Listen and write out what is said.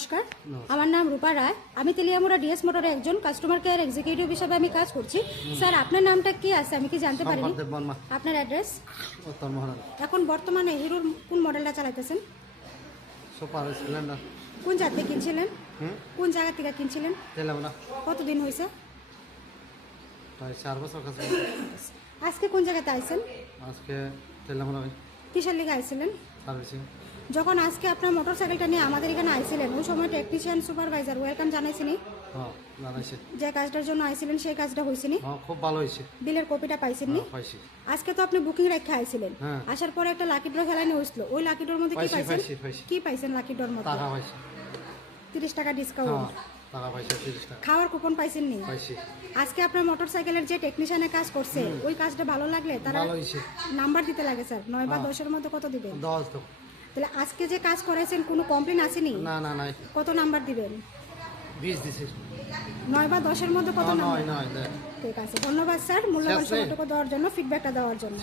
নমস্কার, আমার নাম রূপা রায়। আমি তেলিয়ামুড়া ডিএস মোটরে একজন কাস্টমার কেয়ার এক্সিকিউটিভ হিসাবে আমি কাজ করছি। স্যার, আপনার নামটা কি আছে আমি কি জানতে পারি? আপনার অ্যাড্রেস? এখন বর্তমানে হিরোর কোন মডেলটা চালাইতেছেন? Super Splendor. কোন জায়গা থেকে কিনছিলেন? কোন জায়গা থেকে কিনছিলেন? তেলামুড়া। কতদিন হয়েছে? প্রায় 4 বছর কাছে। আজকে কোন জায়গাতে আইছেন? আজকে তেলামুড়া কিসের লিগে আইছিলেন? সার্ভিসিং। যখন আজকে আপনার মোটরসাইকেলটা নিয়ে আমাদের এখানে আইছিলেন ওই সময় টেকনিশিয়ান সুপারভাইজার ওয়েলকাম জানাইছিনি? হ্যাঁ, জানাইছে। যে কাজটার জন্য আইছিলেন সেই কাজটা হয়েছিনি? হ্যাঁ, খুব ভালো হয়েছে। বিলের কপিটা পাইছেননি? পাইছি। আজকে তো আপনি বুকিং রেখে আইছিলেন, হ্যাঁ। আসার পরে একটা লাকি ড্র খেলানি হয়েছিল। ওই লাকি ড্রর মধ্যে কি পাইছেন? পাইছি। কি পাইছেন লাকি ড্রর মধ্যে? টাকা পাইছি। 30 টাকা ডিসকাউন্ট। হ্যাঁ, টাকা পাইছি 30 টাকা। খাওয়ার কুপন পাইছেননি? পাইছি। আজকে আপনার মোটরসাইকেলের যে টেকনিশিয়ানের কাজ করছে ওই কাজটা ভালো লাগলে তারা ভালো হয়েছে। নাম্বার দিতে লাগে স্যার। 9 বা 10 এর মধ্যে কত দিবেন? 10 তো। তাহলে আজকে যে কাজ করেছেন কোনো কমপ্লেন আসেনি? না নাই। কত নাম্বার দিবেন? 20 দিছি। 9 বা 10 এর মধ্যে কত নাম্বার? নয়। ঠিক আছে, ধন্যবাদ স্যার মূল্যবান শেষ নেই। সময়টুকু দেওয়ার জন্য, ফিডব্যাকটা দেওয়ার জন্য।